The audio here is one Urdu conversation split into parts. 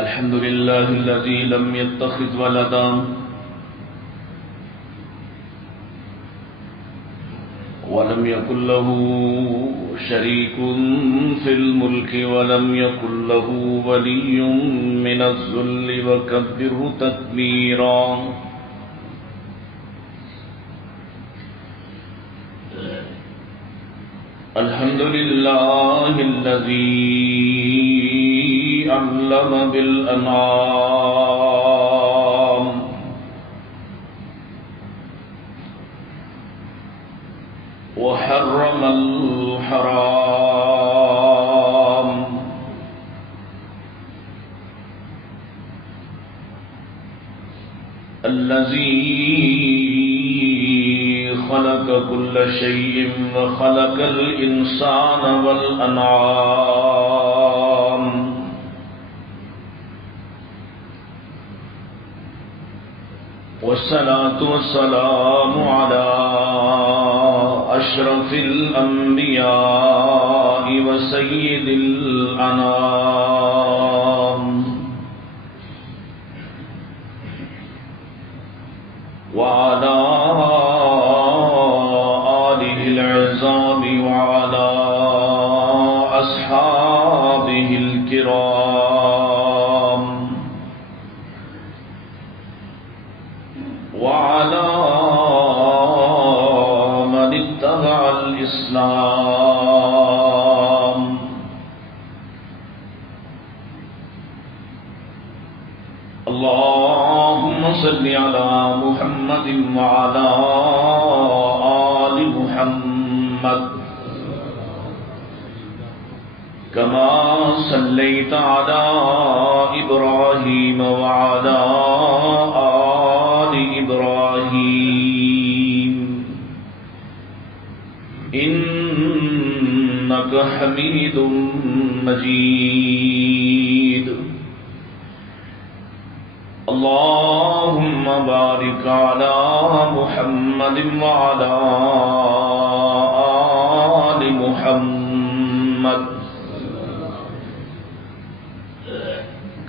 الحمد لله الذي لم يتخذ ولدا ولم يكن له شريك في الملك ولم يكن له ولي من الذل وكبره تكبيرا. الحمد لله الذي علم بالأنعام وحرم الحرام الذي خلق كل شيء وخلق الإنسان والأنعام والصلاة والسلام على أشرف الأنبياء وسيد الأنام وعلى آله العظام وعلى أصحابه الكرام وعلى من اتبع الإسلام. اللهم صل على محمد وعلى آل محمد كما صليت على إبراهيم وعلى آل إبراهيم إنك حميد مجيد. اللهم بارك على محمد وعلى آل محمد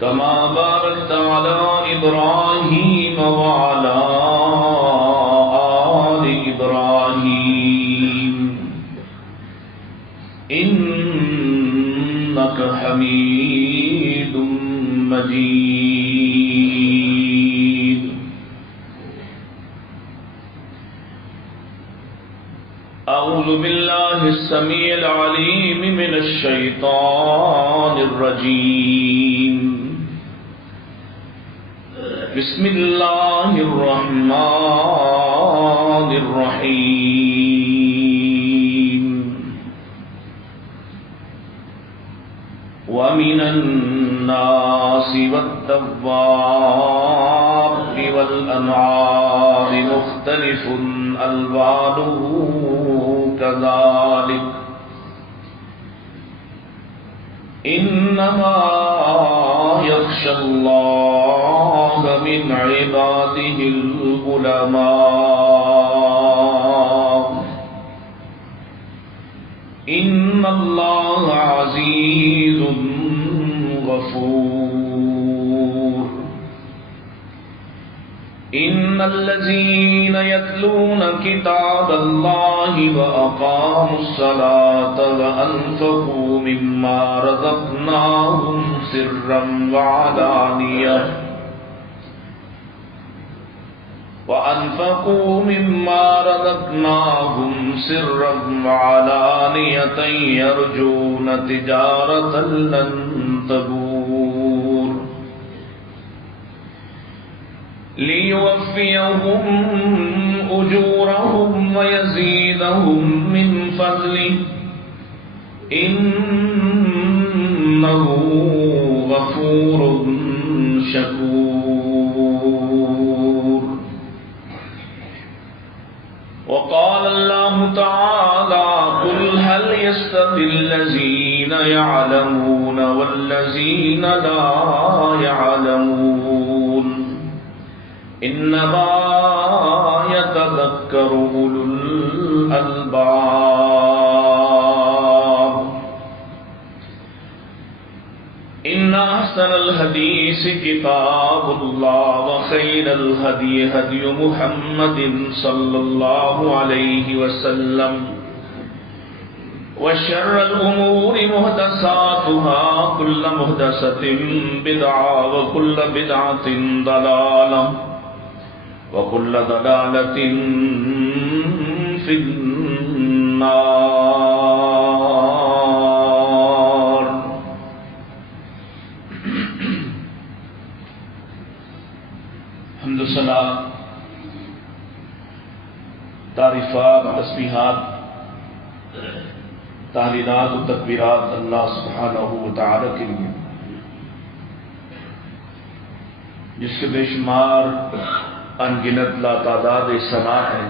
كما باركت على إبراهيم وعلى آل إبراهيم إنك حميد مجيد. أعوذ بالله السميع العليم من الشيطان الرجيم. بسم الله الرحمن الرحيم. ومن الناس والدواب والأنعام مختلف ألوانه كذلك إنما يخشى الله من عباده العلماء إن الله عزيز غفور. إن الذين يتلون كتاب الله وأقاموا الصلاة وأنفقوا مما رزقناهم سرا وعلانية يرجون تجارة لن تبور ليوفيهم أجورهم ويزيدهم من فضله إنه غفور شكور. وقال الله تعالى قل هل يستوي الذين يعلمون والذين لا يعلمون إنما يتذكر أولو الألباب. إن أحسن الحديث كتاب الله وخير الهدي هدي محمد صلى الله عليه وسلم وشر الأمور محدثاتها كل محدثة بدعة وكل بدعة ضلالة وكل ضلالة في النار. حمد و ثنا، تعریفات، تسبیحات، تحلیلات و تکبیرات اللہ سبحانہ و تعالی کے لیے، جس کے بے شمار ان گنت لاتعداد ثنا ہیں،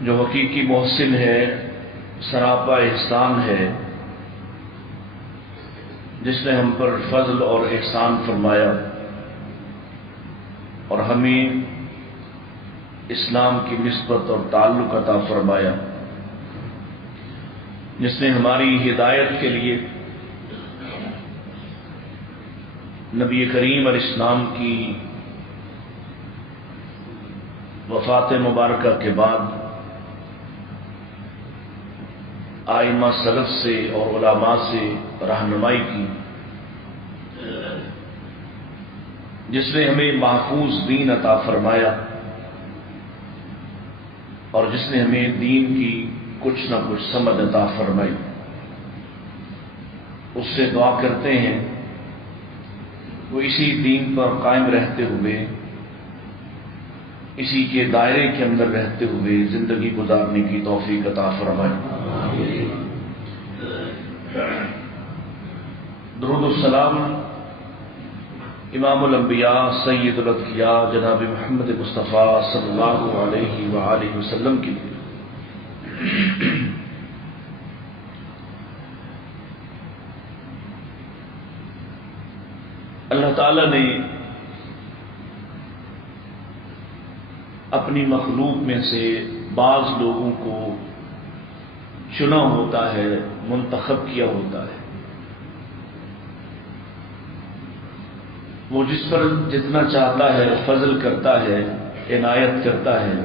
جو حقیقی محسن ہے، سراپا احسان ہے، جس نے ہم پر فضل اور احسان فرمایا اور ہمیں اسلام کی نسبت اور تعلق عطا فرمایا، جس نے ہماری ہدایت کے لیے نبی کریم علیہ السلام کی وفات مبارکہ کے بعد آئمہ سلف سے اور علماء سے رہنمائی کی، جس نے ہمیں محفوظ دین عطا فرمایا اور جس نے ہمیں دین کی کچھ نہ کچھ سمجھ عطا فرمائی. اس سے دعا کرتے ہیں وہ اسی دین پر قائم رہتے ہوئے، اسی کے دائرے کے اندر رہتے ہوئے زندگی گزارنے کی توفیق عطا فرمائے. درود السلام امام الانبیاء سید الاتقیاء جناب محمد مصطفیٰ صلی اللہ علیہ وآلہ وسلم کے لیے. اللہ تعالی نے اپنی مخلوق میں سے بعض لوگوں کو چنا ہوتا ہے، منتخب کیا ہوتا ہے. وہ جس پر جتنا چاہتا ہے فضل کرتا ہے، عنایت کرتا ہے،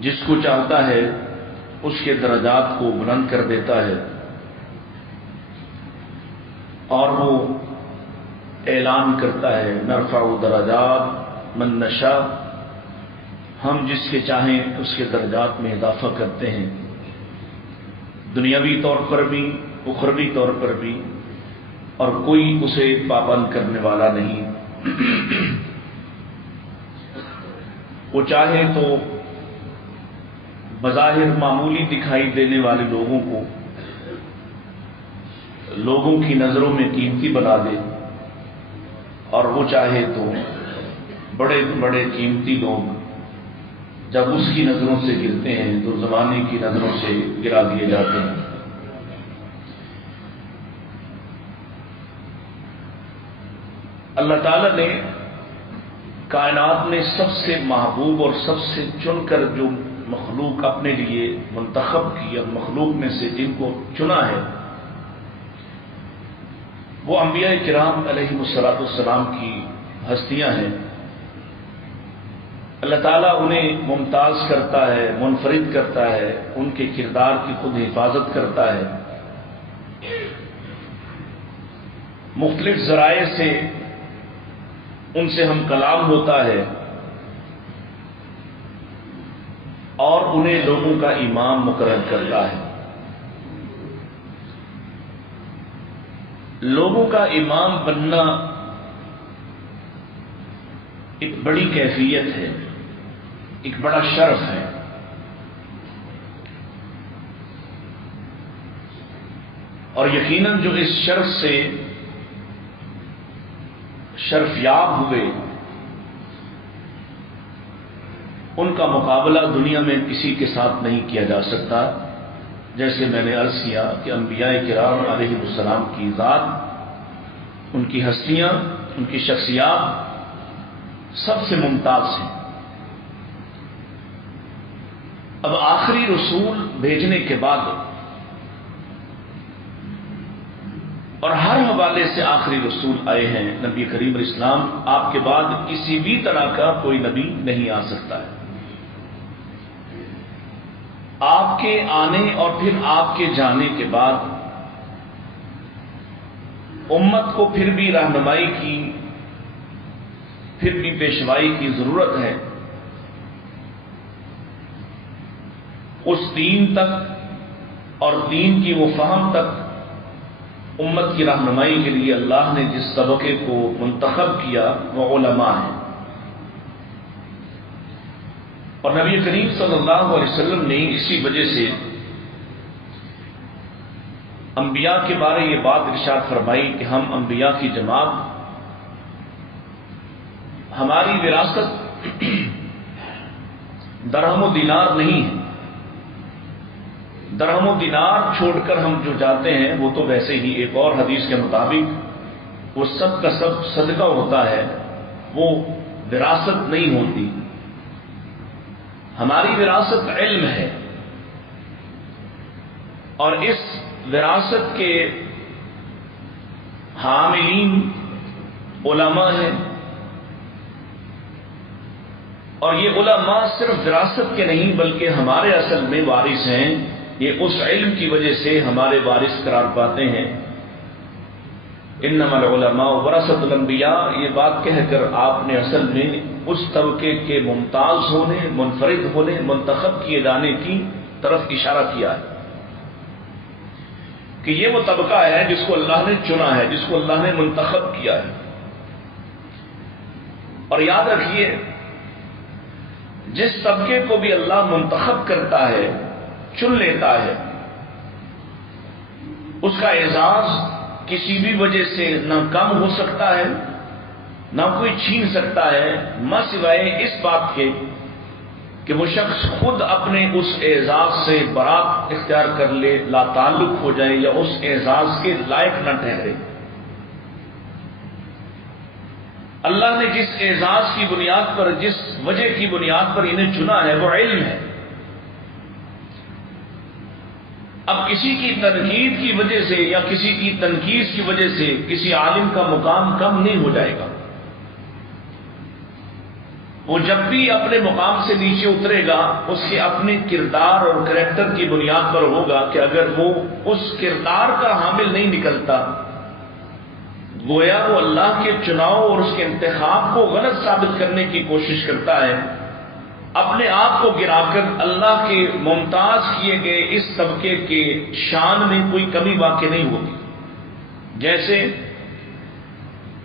جس کو چاہتا ہے اس کے درجات کو بلند کر دیتا ہے، اور وہ اعلان کرتا ہے نرفع درجات من نشاء، ہم جس کے چاہیں اس کے درجات میں اضافہ کرتے ہیں، دنیاوی طور پر بھی اخروی طور پر بھی، اور کوئی اسے پابند کرنے والا نہیں. وہ چاہے تو بظاہر معمولی دکھائی دینے والے لوگوں کو لوگوں کی نظروں میں قیمتی بنا دے، اور وہ چاہے تو بڑے بڑے قیمتی لوگ جب اس کی نظروں سے گرتے ہیں تو زمانے کی نظروں سے گرا دیے جاتے ہیں. اللہ تعالی نے کائنات میں سب سے محبوب اور سب سے چن کر جو مخلوق اپنے لیے منتخب کی، اور مخلوق میں سے جن کو چنا ہے وہ انبیاء کرام علیہ السلام کی ہستیاں ہیں. اللہ تعالیٰ انہیں ممتاز کرتا ہے، منفرد کرتا ہے، ان کے کردار کی خود حفاظت کرتا ہے. مختلف ذرائع سے ان سے ہم کلام ہوتا ہے اور انہیں لوگوں کا امام مقرر کرتا ہے. لوگوں کا امام بننا ایک بڑی کیفیت ہے، ایک بڑا شرف ہے. اور یقیناً جو اس شرف سے شرف یاب ہوئے ان کا مقابلہ دنیا میں کسی کے ساتھ نہیں کیا جا سکتا. جیسے میں نے عرض کیا کہ انبیاء کرام علیہ السلام کی ذات، ان کی ہستیاں، ان کی شخصیات سب سے ممتاز ہیں. اب آخری رسول بھیجنے کے بعد اور ہر حوالے سے آخری رسول آئے ہیں نبی کریم علیہ السلام. آپ کے بعد کسی بھی طرح کا کوئی نبی نہیں آ سکتا ہے. آپ کے آنے اور پھر آپ کے جانے کے بعد امت کو پھر بھی رہنمائی کی، پھر بھی پیشوائی کی ضرورت ہے. اس دین تک اور دین کی وہ فہم تک امت کی رہنمائی کے لیے اللہ نے جس طبقے کو منتخب کیا وہ علماء ہیں. اور نبی کریم صلی اللہ علیہ وسلم نے اسی وجہ سے انبیاء کے بارے یہ بات ارشاد فرمائی کہ ہم انبیاء کی جماعت، ہماری وراثت درہم و دینار نہیں ہے. درہم و دینار چھوڑ کر ہم جو جاتے ہیں وہ تو ویسے ہی ایک اور حدیث کے مطابق وہ سب کا سب صدقہ ہوتا ہے، وہ وراثت نہیں ہوتی. ہماری وراثت علم ہے، اور اس وراثت کے حاملین علماء ہیں. اور یہ علماء صرف وراثت کے نہیں بلکہ ہمارے اصل میں وارث ہیں. یہ اس علم کی وجہ سے ہمارے وارث قرار پاتے ہیں. انما العلماء ورثۃ الانبیاء، یہ بات کہہ کر آپ نے اصل میں اس طبقے کے ممتاز ہونے، منفرد ہونے، منتخب کیے جانے کی طرف اشارہ کیا ہے کہ یہ وہ طبقہ ہے جس کو اللہ نے چنا ہے، جس کو اللہ نے منتخب کیا ہے. اور یاد رکھیے، جس طبقے کو بھی اللہ منتخب کرتا ہے، چن لیتا ہے، اس کا اعزاز کسی بھی وجہ سے نہ کم ہو سکتا ہے، نہ کوئی چھین سکتا ہے، مَا سوائے اس بات کے کہ وہ شخص خود اپنے اس اعزاز سے برات اختیار کر لے، لا تعلق ہو جائے یا اس اعزاز کے لائق نہ ٹھہرے. اللہ نے جس اعزاز کی بنیاد پر، جس وجہ کی بنیاد پر انہیں چنا ہے وہ علم ہے. اب کسی کی تنقید کی وجہ سے یا کسی کی تنقید کی وجہ سے کسی عالم کا مقام کم نہیں ہو جائے گا. وہ جب بھی اپنے مقام سے نیچے اترے گا اس کے اپنے کردار اور کریکٹر کی بنیاد پر ہوگا کہ اگر وہ اس کردار کا حامل نہیں نکلتا، گویا وہ اللہ کے چناؤ اور اس کے انتخاب کو غلط ثابت کرنے کی کوشش کرتا ہے. اپنے آپ کو گرا کر اللہ کے ممتاز کیے گئے اس طبقے کے شان میں کوئی کمی واقع نہیں ہوتی. جیسے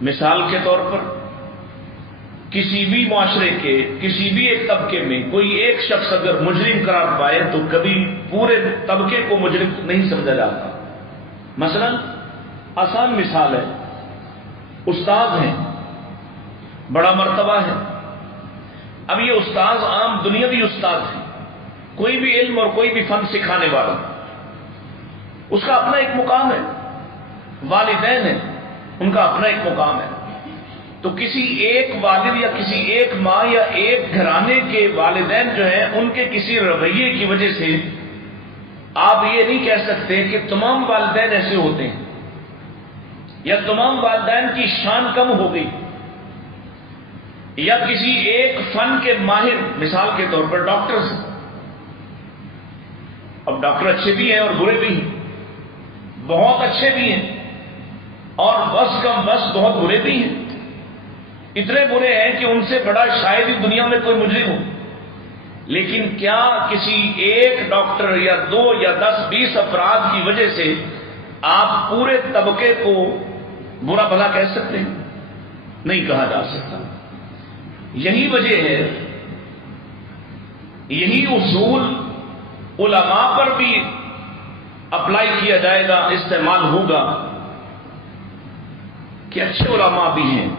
مثال کے طور پر کسی بھی معاشرے کے کسی بھی ایک طبقے میں کوئی ایک شخص اگر مجرم قرار پائے تو کبھی پورے طبقے کو مجرم نہیں سمجھا جاتا. مثلا آسان مثال ہے، استاد ہیں، بڑا مرتبہ ہے. اب یہ استاد عام دنیاوی استاد ہیں، کوئی بھی علم اور کوئی بھی فن سکھانے والا، اس کا اپنا ایک مقام ہے. والدین ہیں، ان کا اپنا ایک مقام ہے. تو کسی ایک والد یا کسی ایک ماں یا ایک گھرانے کے والدین جو ہیں ان کے کسی رویے کی وجہ سے آپ یہ نہیں کہہ سکتے کہ تمام والدین ایسے ہوتے ہیں یا تمام والدین کی شان کم ہو گئی، یا کسی ایک فن کے ماہر، مثال کے طور پر ڈاکٹرز. اب ڈاکٹر اچھے بھی ہیں اور برے بھی ہیں، بہت اچھے بھی ہیں اور بس کم بس بہت برے بھی ہیں. اتنے برے ہیں کہ ان سے بڑا شاید ہی دنیا میں کوئی مجرم ہو. لیکن کیا کسی ایک ڈاکٹر یا 2 یا 10 20 افراد کی وجہ سے آپ پورے طبقے کو برا بھلا کہہ سکتے ہیں؟ نہیں کہا جا سکتا. یہی وجہ ہے، یہی اصول علماء پر بھی اپلائی کیا جائے گا، استعمال ہوگا کہ اچھے علماء بھی ہیں،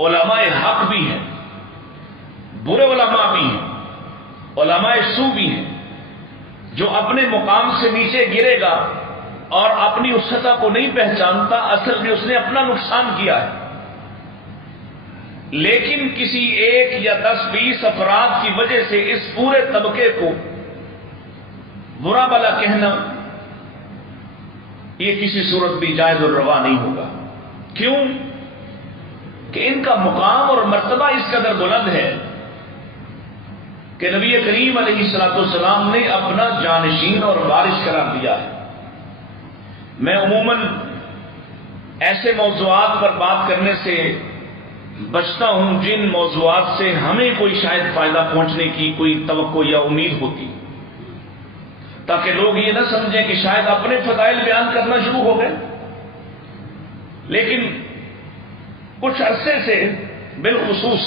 علماء حق بھی ہیں، برے علماء بھی ہیں، علماء سو بھی ہیں. جو اپنے مقام سے نیچے گرے گا اور اپنی اس سطح کو نہیں پہچانتا، اصل میں اس نے اپنا نقصان کیا ہے. لیکن کسی ایک یا 10 20 افراد کی وجہ سے اس پورے طبقے کو برا بھلا کہنا یہ کسی صورت بھی جائز اور روا نہیں ہوگا۔ کیوں؟ کہ ان کا مقام اور مرتبہ اس قدر بلند ہے کہ نبی کریم علیہ الصلوۃ والسلام نے اپنا جانشین اور وارث قرار دیا ہے۔ میں عموماً ایسے موضوعات پر بات کرنے سے بچتا ہوں جن موضوعات سے ہمیں کوئی شاید فائدہ پہنچنے کی کوئی توقع یا امید ہوتی، تاکہ لوگ یہ نہ سمجھیں کہ شاید اپنے فضائل بیان کرنا شروع ہو گئے۔ لیکن کچھ عرصے سے بالخصوص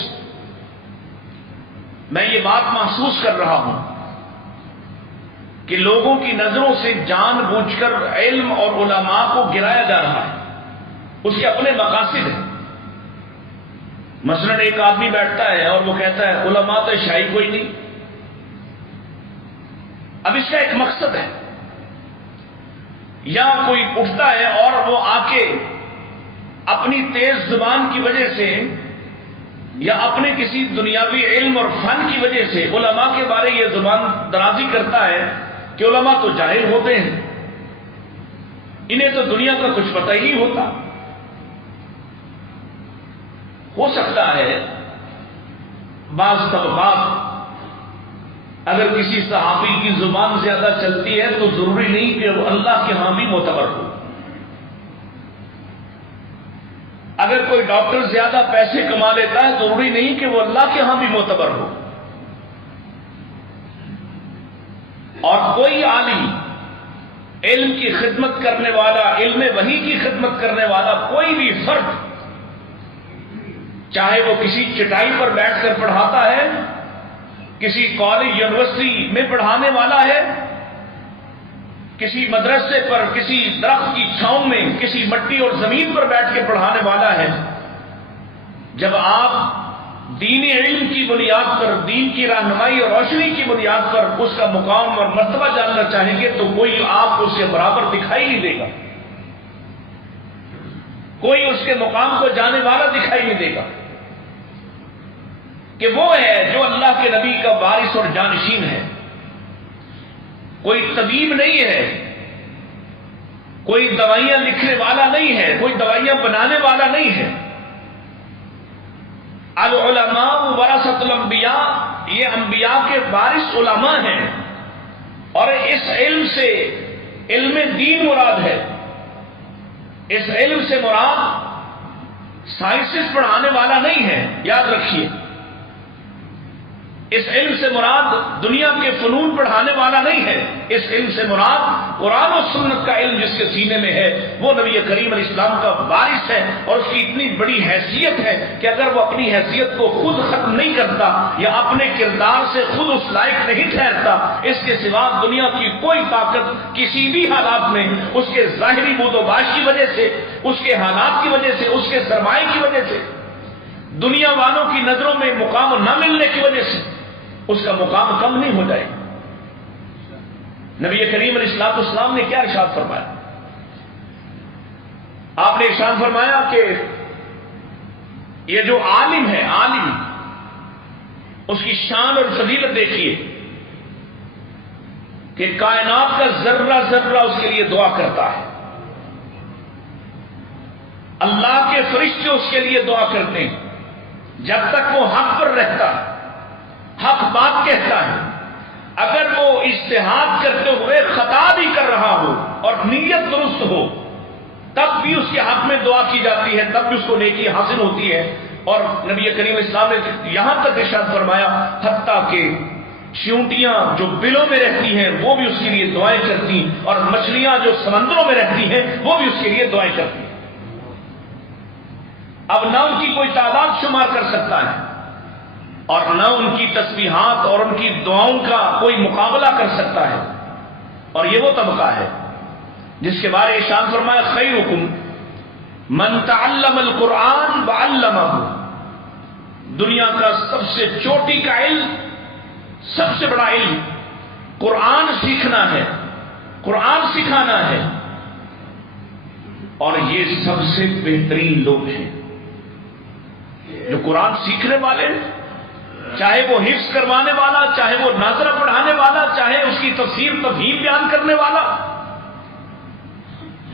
میں یہ بات محسوس کر رہا ہوں کہ لوگوں کی نظروں سے جان بوجھ کر علم اور علماء کو گرایا جا رہا ہے۔ اس کے اپنے مقاصد ہیں۔ مثلا ایک آدمی بیٹھتا ہے اور وہ کہتا ہے علماء تو شاہی کوئی نہیں۔ اب اس کا ایک مقصد ہے، یا کوئی اٹھتا ہے اور وہ آ کے اپنی تیز زبان کی وجہ سے یا اپنے کسی دنیاوی علم اور فن کی وجہ سے علماء کے بارے یہ زبان درازی کرتا ہے کہ علماء تو جاہل ہوتے ہیں، انہیں تو دنیا کا کچھ پتہ ہی نہیں ہوتا۔ ہو سکتا ہے بعض طبقات اگر کسی صحابی کی زبان زیادہ چلتی ہے تو ضروری نہیں کہ وہ اللہ کے ہاں بھی معتبر ہو۔ اگر کوئی ڈاکٹر زیادہ پیسے کما لیتا ہے ضروری نہیں کہ وہ اللہ کے ہاں بھی معتبر ہو۔ اور کوئی عالم، علم کی خدمت کرنے والا، علم وحی کی خدمت کرنے والا کوئی بھی فرد، چاہے وہ کسی چٹائی پر بیٹھ کر پڑھاتا ہے، کسی کالج یونیورسٹی میں پڑھانے والا ہے، کسی مدرسے پر، کسی درخت کی چھاؤں میں، کسی مٹی اور زمین پر بیٹھ کے پڑھانے والا ہے، جب آپ دین علم کی بنیاد پر، دین کی رہنمائی اور روشنی کی بنیاد پر اس کا مقام اور مرتبہ جاننا چاہیں گے تو کوئی آپ کو اس کے برابر دکھائی نہیں دے گا، کوئی اس کے مقام کو جانے والا دکھائی نہیں دے گا کہ وہ ہے جو اللہ کے نبی کا وارث اور جانشین ہے۔ کوئی طبیب نہیں ہے، کوئی دوائیاں لکھنے والا نہیں ہے، کوئی دوائیاں بنانے والا نہیں ہے۔ العلماء ورثۃ الانبیاء، یہ انبیاء کے وارث علماء ہیں، اور اس علم سے علم دین مراد ہے۔ اس علم سے مراد سائنسز پڑھانے والا نہیں ہے، یاد رکھیے۔ اس علم سے مراد دنیا کے فنون پڑھانے والا نہیں ہے، اس علم سے مراد قرآن و سنت کا علم جس کے سینے میں ہے وہ نبی کریم علیہ السلام کا وارث ہے، اور اس کی اتنی بڑی حیثیت ہے کہ اگر وہ اپنی حیثیت کو خود ختم نہیں کرتا یا اپنے کردار سے خود اس لائق نہیں ٹھہرتا، اس کے سوا دنیا کی کوئی طاقت کسی بھی حالات میں اس کے ظاہری بود و باش کی وجہ سے، اس کے حالات کی وجہ سے، اس کے سرمایہ کی وجہ سے، دنیا والوں کی نظروں میں مقام نہ ملنے کی وجہ سے اس کا مقام کم نہیں ہو جائے۔ نبی کریم علیہ الصلوۃ والسلام نے کیا ارشاد فرمایا؟ آپ نے ارشاد فرمایا کہ یہ جو عالم ہے، عالم، اس کی شان اور فضیلت دیکھیے کہ کائنات کا ذرہ ذرہ اس کے لیے دعا کرتا ہے، اللہ کے فرشتے اس کے لیے دعا کرتے ہیں جب تک وہ حق پر رہتا ہے، حق بات کہتا ہے۔ اگر وہ اجتہاد کرتے ہوئے خطا بھی کر رہا ہو اور نیت درست ہو تب بھی اس کے حق میں دعا کی جاتی ہے، تب بھی اس کو نیکی حاصل ہوتی ہے۔ اور نبی کریم اسلام نے یہاں تک ارشاد فرمایا حتیٰ کہ چیونٹیاں جو بلوں میں رہتی ہیں وہ بھی اس کے لیے دعائیں کرتی، اور مچھلیاں جو سمندروں میں رہتی ہیں وہ بھی اس کے لیے دعائیں کرتی۔ اب نہ ان کی کوئی تعداد شمار کر سکتا ہے اور نہ ان کی تسبیحات اور ان کی دعاؤں کا کوئی مقابلہ کر سکتا ہے، اور یہ وہ طبقہ ہے جس کے بارے ارشاد فرمایا خیرکم من تعلم القرآن وعلمہ۔ دنیا کا سب سے چوٹی کا علم، سب سے بڑا علم قرآن سیکھنا ہے، قرآن سکھانا ہے، اور یہ سب سے بہترین لوگ ہیں جو قرآن سیکھنے والے ہیں، چاہے وہ حفظ کروانے والا، چاہے وہ ناظرہ پڑھانے والا، چاہے اس کی تفسیر تفہیم بیان کرنے والا،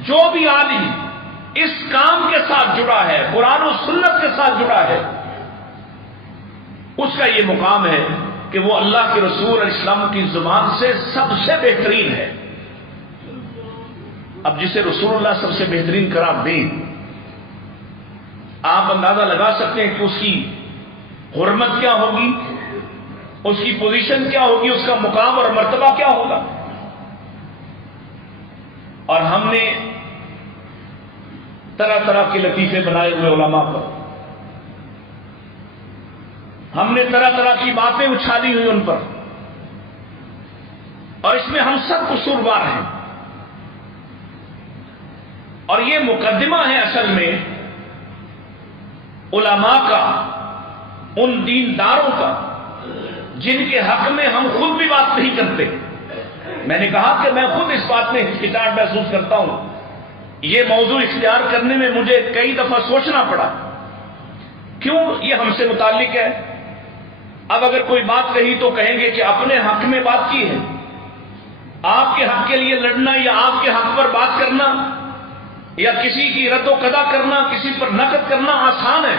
جو بھی عالم اس کام کے ساتھ جڑا ہے، قرآن و سنت کے ساتھ جڑا ہے، اس کا یہ مقام ہے کہ وہ اللہ کے رسول علیہ السلام کی زبان سے سب سے بہترین ہے۔ اب جسے رسول اللہ سب سے بہترین قرار دیں، آپ اندازہ لگا سکتے ہیں کہ اس کی حرمت کیا ہوگی، اس کی پوزیشن کیا ہوگی، اس کا مقام اور مرتبہ کیا ہوگا۔ اور ہم نے طرح طرح کے لطیفے بنائے ہوئے علماء پر، ہم نے طرح طرح کی باتیں اچھالی ہوئی ان پر، اور اس میں ہم سب قصوروار ہیں۔ اور یہ مقدمہ ہے اصل میں علماء کا، ان دینداروں کا جن کے حق میں ہم خود بھی بات نہیں کرتے۔ میں نے کہا کہ میں خود اس بات میں ہچکچاہٹ محسوس کرتا ہوں۔ یہ موضوع اختیار کرنے میں مجھے کئی دفعہ سوچنا پڑا، کیوں یہ ہم سے متعلق ہے۔ اب اگر کوئی بات کہی تو کہیں گے کہ اپنے حق میں بات کی ہے، آپ کے حق کے لیے لڑنا یا آپ کے حق پر بات کرنا یا کسی کی رد و قضا کرنا، کسی پر نقد کرنا آسان ہے،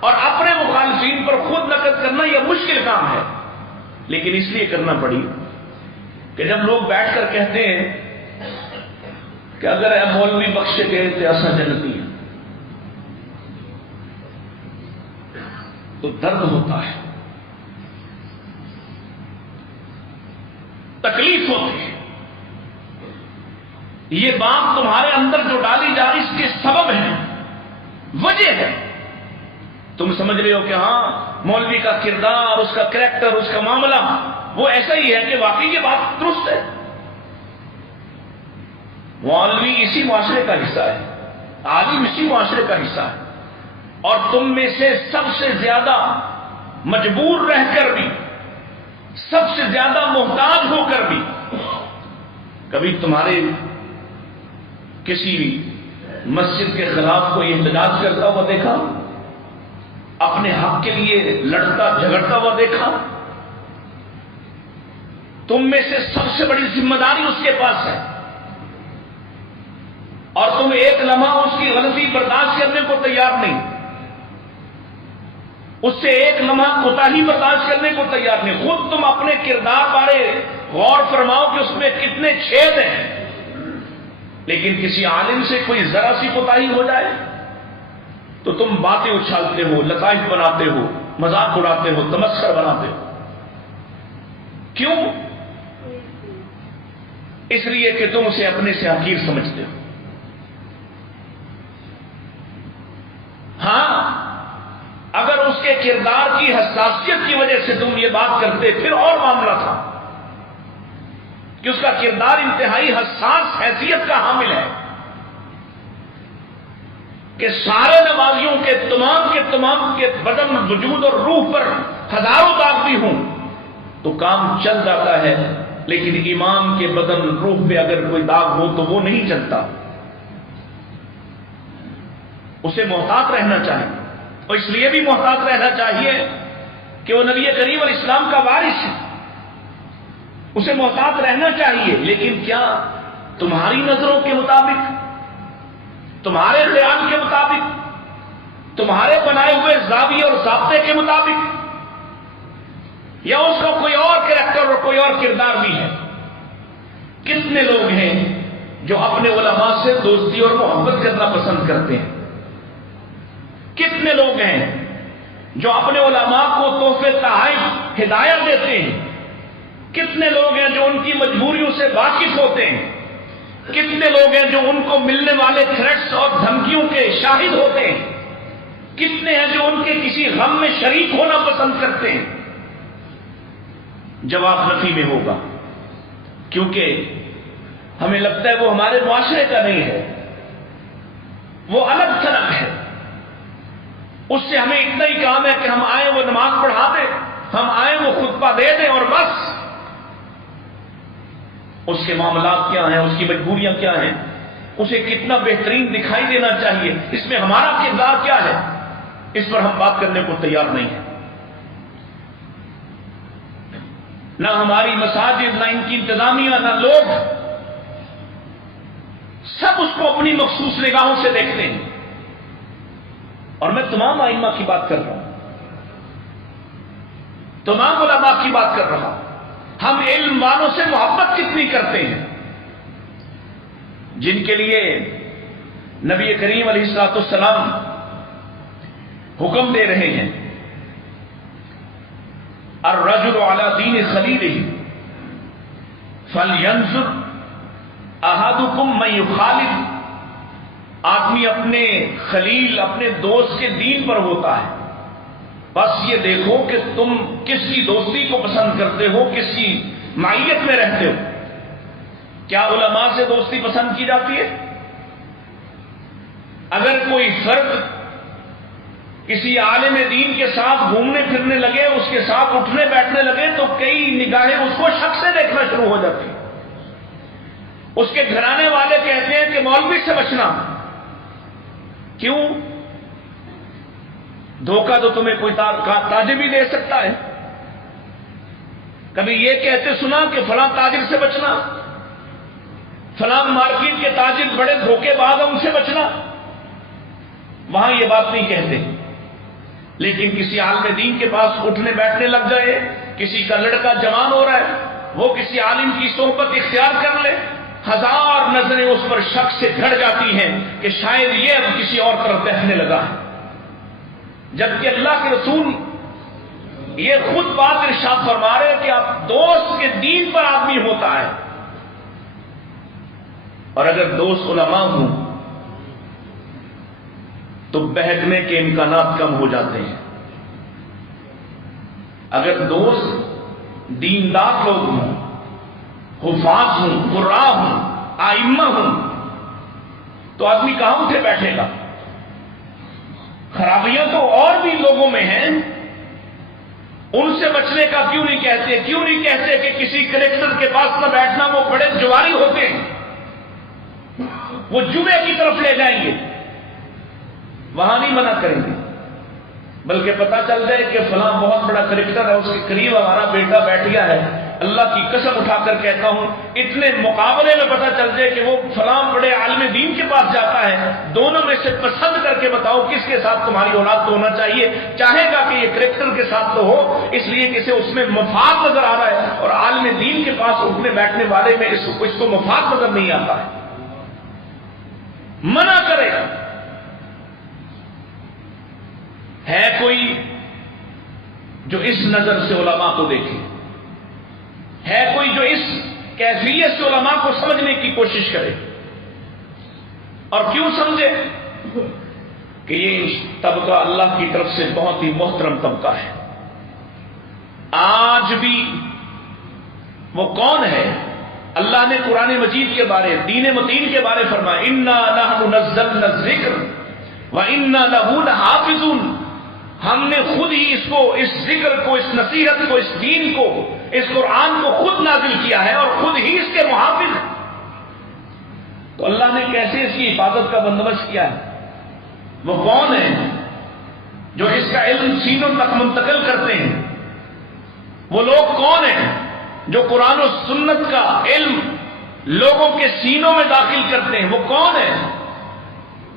اور اپنے مخالفین پر خود نقد کرنا یہ مشکل کام ہے۔ لیکن اس لیے کرنا پڑی کہ جب لوگ بیٹھ کر کہتے ہیں کہ اگر اے مولوی بخش گئے تو ایسا جنتی ہے، تو درد ہوتا ہے، تکلیف ہوتی ہے۔ یہ بات تمہارے اندر جو ڈالی جا رہی اس کے سبب ہے، وجہ ہے۔ تم سمجھ رہے ہو کہ ہاں مولوی کا کردار، اس کا کریکٹر، اس کا معاملہ وہ ایسا ہی ہے کہ واقعی یہ بات درست ہے۔ مولوی اسی معاشرے کا حصہ ہے، عالم اسی معاشرے کا حصہ ہے، اور تم میں سے سب سے زیادہ مجبور رہ کر بھی، سب سے زیادہ محتاج ہو کر بھی، کبھی تمہارے کسی مسجد کے خلاف کوئی احتجاج کرتا ہوا دیکھا؟ اپنے حق کے لیے لڑتا جھگڑتا ہوا دیکھا؟ تم میں سے سب سے بڑی ذمہ داری اس کے پاس ہے، اور تم ایک لمحہ اس کی غلطی برداشت کرنے کو تیار نہیں، اس سے ایک لمحہ کوتاہی برداشت کرنے کو تیار نہیں۔ خود تم اپنے کردار بارے غور فرماؤ کہ اس میں کتنے چھید ہیں، لیکن کسی عالم سے کوئی ذرا سی کوتاہی ہو جائے تو تم باتیں اچھالتے ہو، لطائف بناتے ہو، مذاق اڑاتے ہو، تمسخر بناتے ہو۔ کیوں؟ اس لیے کہ تم اسے اپنے سے حقیر سمجھتے ہو۔ ہاں، اگر اس کے کردار کی حساسیت کی وجہ سے تم یہ بات کرتے پھر اور معاملہ تھا کہ اس کا کردار انتہائی حساس حیثیت کا حامل ہے، کہ سارے نمازیوں کے تمام کے بدن، وجود اور روح پر ہزاروں داغ بھی ہوں تو کام چل جاتا ہے، لیکن امام کے بدن، روح پہ اگر کوئی داغ ہو تو وہ نہیں چلتا۔ اسے محتاط رہنا چاہیے، اور اس لیے بھی محتاط رہنا چاہیے کہ وہ نبی کریم علیہ السلام کا وارث ہے، اسے محتاط رہنا چاہیے۔ لیکن کیا تمہاری نظروں کے مطابق، تمہارے خیال کے مطابق، تمہارے بنائے ہوئے زاویے اور ضابطے کے مطابق، یا اس کا کوئی اور کریکٹر اور کوئی اور کردار بھی ہے؟ کتنے لوگ ہیں جو اپنے علماء سے دوستی اور محبت کرنا پسند کرتے ہیں؟ کتنے لوگ ہیں جو اپنے علماء کو تحفے تحائف ہدایت دیتے ہیں؟ کتنے لوگ ہیں جو ان کی مجبوریوں سے واقف ہوتے ہیں؟ کتنے لوگ ہیں جو ان کو ملنے والے تھریٹس اور دھمکیوں کے شاہد ہوتے ہیں؟ کتنے ہیں جو ان کے کسی غم میں شریک ہونا پسند کرتے ہیں؟ جواب نفی میں ہوگا، کیونکہ ہمیں لگتا ہے وہ ہمارے معاشرے کا نہیں ہے، وہ الگ تھلگ ہے۔ اس سے ہمیں اتنا ہی کام ہے کہ ہم آئیں وہ نماز پڑھا دیں، ہم آئیں وہ خطبہ دے دیں، اور بس۔ اس کے معاملات کیا ہیں، اس کی مجبوریاں کیا ہیں، اسے کتنا بہترین دکھائی دینا چاہیے، اس میں ہمارا کردار کیا ہے، اس پر ہم بات کرنے کو تیار نہیں ہیں۔ نہ ہماری مساجد، نہ ان کی انتظامیہ، نہ لوگ سب اس کو اپنی مخصوص نگاہوں سے دیکھتے ہیں. اور میں تمام ائمہ کی بات کر رہا ہوں، تمام علماء کی بات کر رہا ہوں. ہم علم والوں سے محبت کتنی کرتے ہیں جن کے لیے نبی کریم علیہ الصلوۃ والسلام حکم دے رہے ہیں الرجل علی دین خلیلہ فلینظر احدکم من یخالف. آدمی اپنے خلیل، اپنے دوست کے دین پر ہوتا ہے. بس یہ دیکھو کہ تم کس کی دوستی کو پسند کرتے ہو، کس کی معیت میں رہتے ہو. کیا علماء سے دوستی پسند کی جاتی ہے؟ اگر کوئی فرد کسی عالم دین کے ساتھ گھومنے پھرنے لگے، اس کے ساتھ اٹھنے بیٹھنے لگے، تو کئی نگاہیں اس کو شک سے دیکھنا شروع ہو جاتی ہیں. اس کے گھرانے والے کہتے ہیں کہ مولوی سے بچنا. کیوں؟ دھوکہ تو تمہیں کوئی تاجر بھی دے سکتا ہے. کبھی یہ کہتے سنا کہ فلاں تاجر سے بچنا، فلاں مارکیٹ کے تاجر بڑے دھوکے باز ہیں، ان سے بچنا. وہاں یہ بات نہیں کہتے. لیکن کسی عالم دین کے پاس اٹھنے بیٹھنے لگ جائے، کسی کا لڑکا جوان ہو رہا ہے، وہ کسی عالم کی صحبت اختیار کر لے، ہزار نظریں اس پر شک سے گھڑ جاتی ہیں کہ شاید یہ اب کسی اور طرف بہنے لگا ہے. جبکہ اللہ کے رسول یہ خود بات ارشاد فرما رہے کہ آپ دوست کے دین پر آدمی ہوتا ہے. اور اگر دوست علماء ہوں تو بہکنے کے امکانات کم ہو جاتے ہیں. اگر دوست دیندار لوگ ہوں، حفاظ ہوں، قراء ہوں، ائمہ ہوں، تو آدمی کہاں اٹھے بیٹھے گا؟ خرابیاں تو اور بھی لوگوں میں ہیں، ان سے بچنے کا کیوں نہیں کہتے؟ کیوں نہیں کہتے کہ کسی کلیکٹر کے پاس نہ بیٹھنا، وہ بڑے جواری ہوتے ہیں، وہ جمعے کی طرف لے جائیں گے. وہاں نہیں منع کریں گے، بلکہ پتہ چل جائے کہ فلاں بہت بڑا کریکٹر ہے، اس کے قریب ہمارا بیٹا بیٹھ گیا ہے. اللہ کی قسم اٹھا کر کہتا ہوں، اتنے مقابلے میں پتہ چل جائے کہ وہ فلاں بڑے عالم دین کے پاس جاتا ہے، دونوں میں سے پسند کر کے بتاؤ کس کے ساتھ تمہاری اولاد کو ہونا چاہیے. چاہے گا کہ یہ کریکٹر کے ساتھ تو ہو، اس لیے کہ اسے اس میں مفاد نظر آ رہا ہے، اور عالم دین کے پاس اٹھنے بیٹھنے والے میں اس کو مفاد نظر نہیں آتا ہے. منع کرے گا. ہے کوئی جو اس نظر سے علماء کو دیکھے؟ ہے کوئی جو اس کیفیت سے علماء کو سمجھنے کی کوشش کرے؟ اور کیوں سمجھے؟ کہ یہ طبقہ اللہ کی طرف سے بہت ہی محترم طبقہ ہے. آج بھی وہ کون ہے؟ اللہ نے قرآن مجید کے بارے، دین متین کے بارے فرمایا انا نحن نزلنا الذکر وانا لہ لحافظون. ہم نے خود ہی اس ذکر کو، اس نصیحت کو، اس دین کو، اس قرآن کو خود نازل کیا ہے اور خود ہی اس کے محافظ ہیں. تو اللہ نے کیسے اس کی حفاظت کا بندوبست کیا ہے؟ وہ کون ہے جو اس کا علم سینوں تک منتقل کرتے ہیں؟ وہ لوگ کون ہیں جو قرآن و سنت کا علم لوگوں کے سینوں میں داخل کرتے ہیں؟ وہ کون ہیں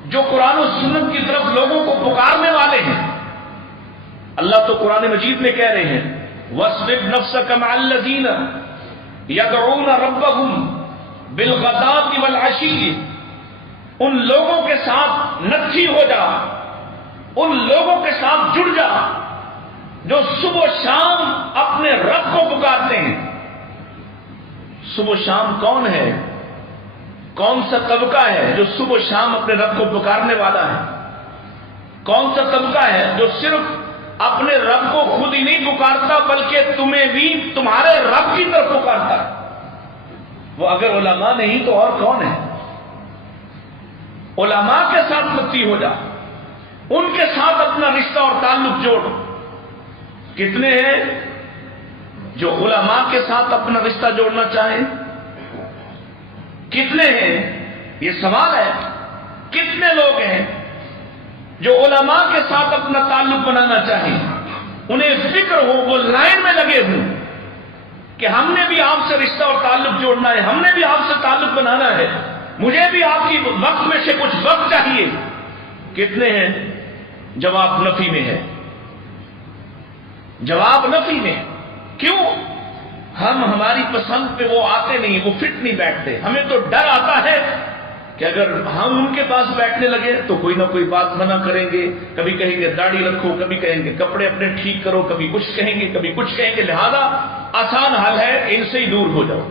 جو قرآن و سنت کی طرف لوگوں کو پکارنے والے ہیں؟ اللہ تو قرآن مجید میں کہہ رہے ہیں وَاصْبِرْ نَفْسَكَ مَعَ الَّذِينَ يَدْعُونَ رَبَّهُمْ بِالْغَدَاةِ وَالْعَشِيِّ. ان لوگوں کے ساتھ نکھی ہو جا، ان لوگوں کے ساتھ جڑ جا جو صبح و شام اپنے رب کو پکارتے ہیں. صبح و شام کون ہے؟ کون سا طبقہ ہے جو صبح و شام اپنے رب کو پکارنے والا ہے؟ کون سا طبقہ ہے جو صرف اپنے رب کو خود ہی نہیں پکارتا بلکہ تمہیں بھی تمہارے رب کی طرف پکارتا ہے؟ وہ اگر علماء نہیں تو اور کون ہے؟ علماء کے ساتھ متی ہو جا، ان کے ساتھ اپنا رشتہ اور تعلق جوڑ. کتنے ہیں جو علماء کے ساتھ اپنا رشتہ جوڑنا چاہیں؟ کتنے ہیں؟ یہ سوال ہے. کتنے لوگ ہیں جو علماء کے ساتھ اپنا تعلق بنانا چاہیں، انہیں فکر ہو، وہ لائن میں لگے ہوں کہ ہم نے بھی آپ سے رشتہ اور تعلق جوڑنا ہے، ہم نے بھی آپ سے تعلق بنانا ہے، مجھے بھی آپ کی وقت میں سے کچھ وقت چاہیے. کتنے ہیں؟ جواب نفی میں ہے. جواب نفی میں. کیوں؟ ہم ہماری پسند پہ وہ آتے نہیں، وہ فٹ نہیں بیٹھتے. ہمیں تو ڈر آتا ہے کہ اگر ہم ان کے پاس بیٹھنے لگے تو کوئی نہ کوئی بات منع کریں گے. کبھی کہیں گے داڑھی رکھو، کبھی کہیں گے کپڑے اپنے ٹھیک کرو، کبھی کچھ کہیں گے، کبھی کچھ کہیں گے. لہذا آسان حل ہے ان سے ہی دور ہو جاؤ.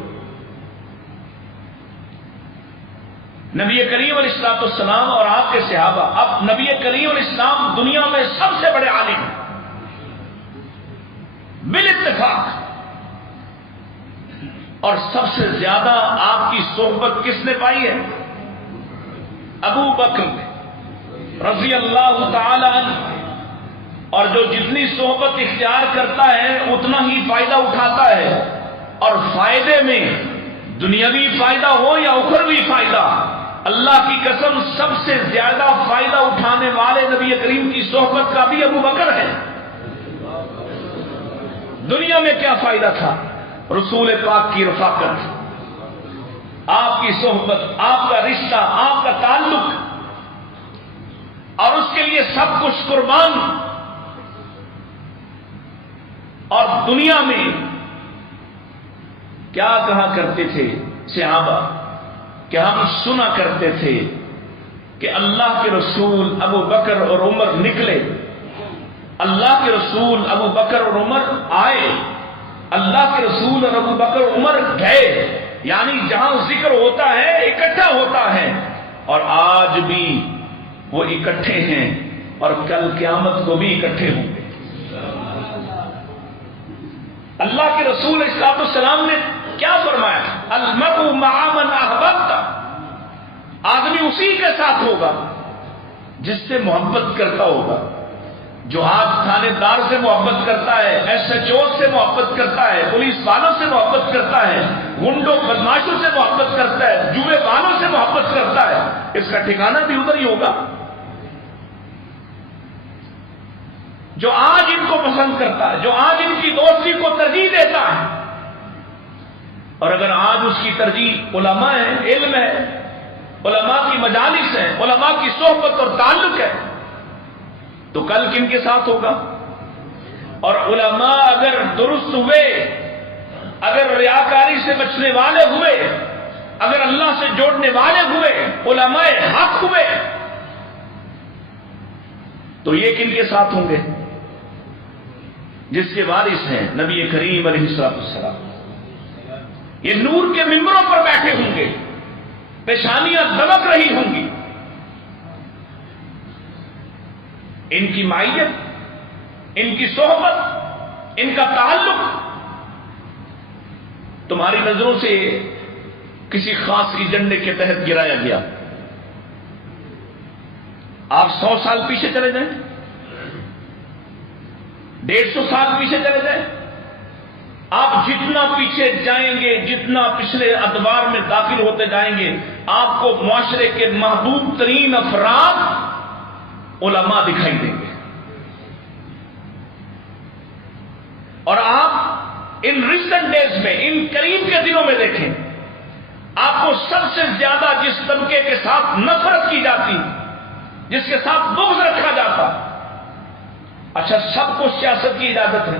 نبی کریم علیہ الصلوۃ والسلام اور آپ کے صحابہ. اب نبی کریم علیہ السلام دنیا میں سب سے بڑے عالم ہیں بالاتفاق، اور سب سے زیادہ آپ کی صحبت کس نے پائی ہے؟ ابو بکر رضی اللہ تعالی عنہ. اور جو جتنی صحبت اختیار کرتا ہے اتنا ہی فائدہ اٹھاتا ہے، اور فائدے میں دنیاوی فائدہ ہو یا اخروی فائدہ، اللہ کی قسم سب سے زیادہ فائدہ اٹھانے والے نبی کریم کی صحبت کا بھی ابو بکر ہے. دنیا میں کیا فائدہ تھا؟ رسول پاک کی رفاقت، آپ کی صحبت، آپ کا رشتہ، آپ کا تعلق، اور اس کے لیے سب کچھ قربان. اور دنیا میں کیا کہا کرتے تھے صحابہ کہ ہم سنا کرتے تھے کہ اللہ کے رسول ابو بکر اور عمر نکلے، اللہ کے رسول ابو بکر اور عمر آئے، اللہ کے رسول اور ابو بکر اور عمر گئے. یعنی جہاں ذکر ہوتا ہے اکٹھا ہوتا ہے. اور آج بھی وہ اکٹھے ہیں اور کل قیامت کو بھی اکٹھے ہوں گے. اللہ کے رسول صلی اللہ علیہ وسلم نے کیا فرمایا؟ المرء مع من احببت. آدمی اسی کے ساتھ ہوگا جس سے محبت کرتا ہوگا. جو آج تھانے دار سے محبت کرتا ہے، ایس ایچ او سے محبت کرتا ہے، پولیس والوں سے محبت کرتا ہے، گنڈوں بدماشوں سے محبت کرتا ہے، جوئے والوں سے محبت کرتا ہے، اس کا ٹھکانہ بھی ادھر ہی ہوگا. جو آج ان کو پسند کرتا ہے، جو آج ان کی دوستی کو ترجیح دیتا ہے، اور اگر آج اس کی ترجیح علماء ہے، علم ہے، علماء کی مجالس ہے، علماء کی صحبت اور تعلق ہے، تو کل کن کے ساتھ ہوگا؟ اور علماء اگر درست ہوئے، اگر ریاکاری سے بچنے والے ہوئے، اگر اللہ سے جوڑنے والے ہوئے، علماء حق ہوئے، تو یہ کن کے ساتھ ہوں گے؟ جس کے وارث ہیں نبی کریم علیہ السلام. یہ نور کے ممبروں پر بیٹھے ہوں گے، پیشانیاں دمک رہی ہوں گی. ان کی معیت، ان کی صحبت، ان کا تعلق تمہاری نظروں سے کسی خاص ایجنڈے کے تحت گرایا گیا. آپ 100 سال پیچھے چلے جائیں، 150 سال پیچھے چلے جائیں، آپ جتنا پیچھے جائیں گے، جتنا پچھلے ادوار میں داخل ہوتے جائیں گے، آپ کو معاشرے کے محبوب ترین افراد علماء دکھائی دیں گے. اور آپ ان ریسنٹ ڈیز میں، ان قریب کے دنوں میں دیکھیں، آپ کو سب سے زیادہ جس طبقے کے ساتھ نفرت کی جاتی، جس کے ساتھ بغض رکھا جاتا. اچھا، سب کو سیاست کی اجازت ہے،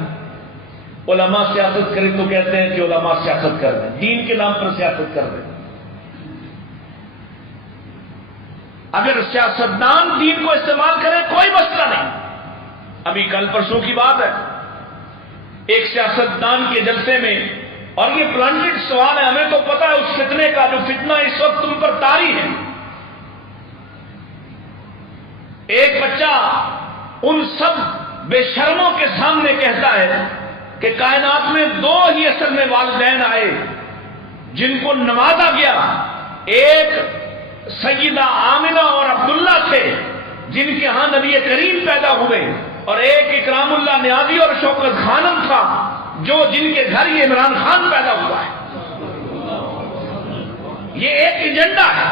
علماء سیاست کریں تو کہتے ہیں کہ علماء سیاست کر رہے ہیں، دین کے نام پر سیاست کر رہے ہیں. اگر سیاستدان دین کو استعمال کریں کوئی مسئلہ نہیں. ابھی کل پرسوں کی بات ہے، ایک سیاستدان کے جلسے میں، اور یہ پلانٹڈ سوال ہے، ہمیں تو پتا ہے اس فتنے کا، جو فتنہ اس وقت تم پر طاری ہے. ایک بچہ ان سب بے شرموں کے سامنے کہتا ہے کہ کائنات میں 2 ہی اصل میں والدین آئے جن کو نوازا گیا، ایک سیدہ آمنہ اور عبداللہ تھے جن کے ہاں نبی کریم پیدا ہوئے، اور ایک اکرام اللہ نیازی اور شوکت خانم تھا جن کے گھر یہ عمران خان پیدا ہوا ہے. یہ ایک ایجنڈا ہے،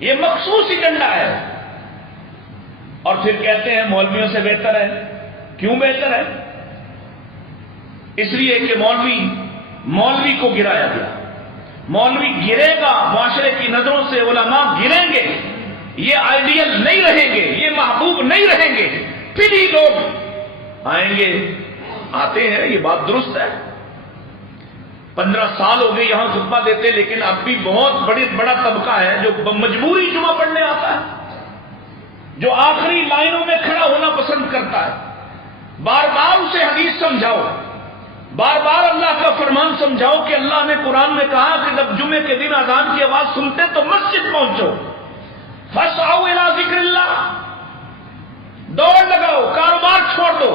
یہ مخصوص ایجنڈا ہے. اور پھر کہتے ہیں مولویوں سے بہتر ہے. کیوں بہتر ہے؟ اس لیے کہ مولوی کو گرایا گیا، مولوی گرے گا، معاشرے کی نظروں سے علماء گریں گے، یہ آئیڈیل نہیں رہیں گے، یہ محبوب نہیں رہیں گے، پھر ہی لوگ آئیں گے۔ آتے ہیں، یہ بات درست ہے۔ 15 سال ہو گئے یہاں خطبہ دیتے، لیکن اب بھی بہت بڑا طبقہ ہے جو مجبوری جمعہ پڑھنے آتا ہے، جو آخری لائنوں میں کھڑا ہونا پسند کرتا ہے۔ بار بار اسے حدیث سمجھاؤ، بار بار اللہ کا فرمان سمجھاؤ کہ اللہ نے قرآن میں کہا کہ جب جمعے کے دن اذان کی آواز سنتے تو مسجد پہنچو، فاسعوا الی ذکر اللہ، دوڑ لگاؤ، کاروبار چھوڑ دو۔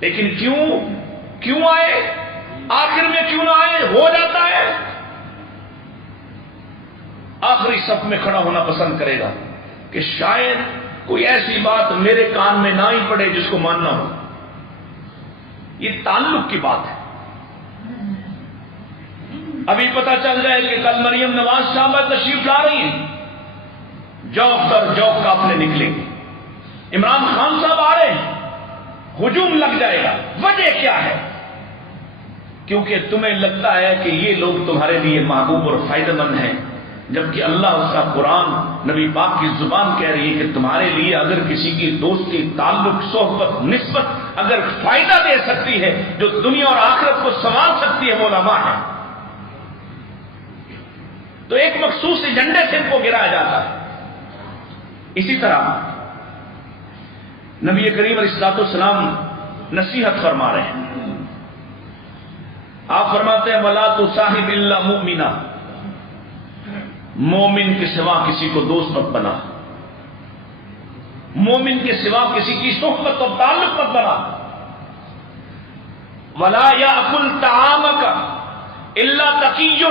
لیکن کیوں آئے؟ آخر میں کیوں نہ آئے؟ ہو جاتا ہے، آخری صف میں کھڑا ہونا پسند کرے گا کہ شاید کوئی ایسی بات میرے کان میں نہ ہی پڑے جس کو ماننا ہو۔ یہ تعلق کی بات ہے۔ ابھی پتہ چل جائے کہ کل مریم نواز صاحبہ تشریف لا رہی ہیں، جوک در جوک قافلے نکلیں گے، عمران خان صاحب آ رہے ہیں، ہجوم لگ جائے گا۔ وجہ کیا ہے؟ کیونکہ تمہیں لگتا ہے کہ یہ لوگ تمہارے لیے محبوب اور فائدہ مند ہیں، جبکہ اللہ اس کا قرآن نبی پاک کی زبان کہہ رہی ہے کہ تمہارے لیے اگر کسی کی دوستی، تعلق، صحبت، نسبت اگر فائدہ دے سکتی ہے، جو دنیا اور آخرت کو سنوار سکتی ہے، وہ علماء ہے۔ تو ایک مخصوص ایجنڈے سے ان کو گرایا جاتا ہے۔ اسی طرح نبی کریم علیہ الصلوۃ والسلام نصیحت فرما رہے ہیں۔ آپ فرماتے ہیں وَلَا تُصَاحِبْ إِلَّا مُؤْمِنًا، مومن کے سوا کسی کو دوست مت بنا، مومن کے سوا کسی کی صحبت اور تعلق مت بنا۔ وَلَا يَأْكُلْ طَعَامَكَ إِلَّا تَقِيٌّ،